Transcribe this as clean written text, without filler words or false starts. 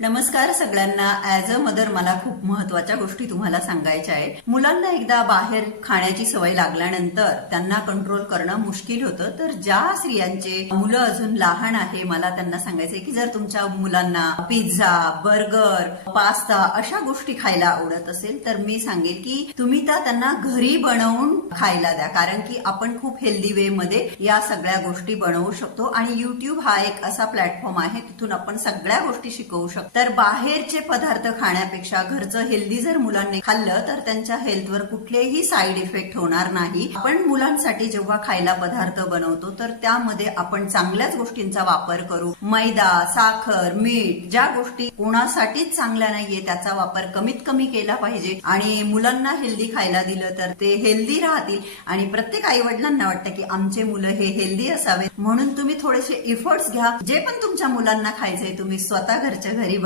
नमस्कार सगळ्यांना. As a mother मला खूप महत्वाच्या गोष्टी तुम्हाला सांगायच्या आहे. मुलांना एकदा बाहेर खाण्याची सवय लागल्यानंतर त्यांना कंट्रोल करणं मुश्किल होतं. तर ज्या स्त्रियांचे मुलं अजून लहान आहे, मला त्यांना सांगायचंय की जर तुमच्या मुलांना पिझ्झा, बर्गर, पास्ता अशा गोष्टी खायला आवडत असेल तर मी सांगेल की तुम्ही त्यांना घरी बनवून खायला द्या. कारण की आपण खूप हेल्दी वे मध्ये या सगळ्या गोष्टी बनवू शकतो आणि युट्यूब हा एक असा प्लॅटफॉर्म आहे तिथून आपण सगळ्या गोष्टी शिकवू शकतो. तर बाहेरचे पदार्थ खाण्यापेक्षा घरचं हेल्दी जर मुलांनी खाल्लं तर त्यांच्या हेल्थवर कुठलेही साईड इफेक्ट होणार नाही. आपण मुलांसाठी जेव्हा खायला पदार्थ बनवतो तर त्यामध्ये आपण चांगल्याच गोष्टींचा वापर करू. मैदा, साखर, मीठ ज्या गोष्टी कोणासाठीच चांगल्या नाहीये त्याचा वापर कमीत कमी केला पाहिजे आणि मुलांना हेल्दी खायला दिलं तर ते हेल्दी राहतील. आणि प्रत्येक आई वडिलांना वाटतं की आमचे मुलं हे हेल्दी असावे, म्हणून तुम्ही थोडेसे इफर्ट्स घ्या. जे पण तुमच्या मुलांना खायचंय तुम्ही स्वतः घरच्या घरी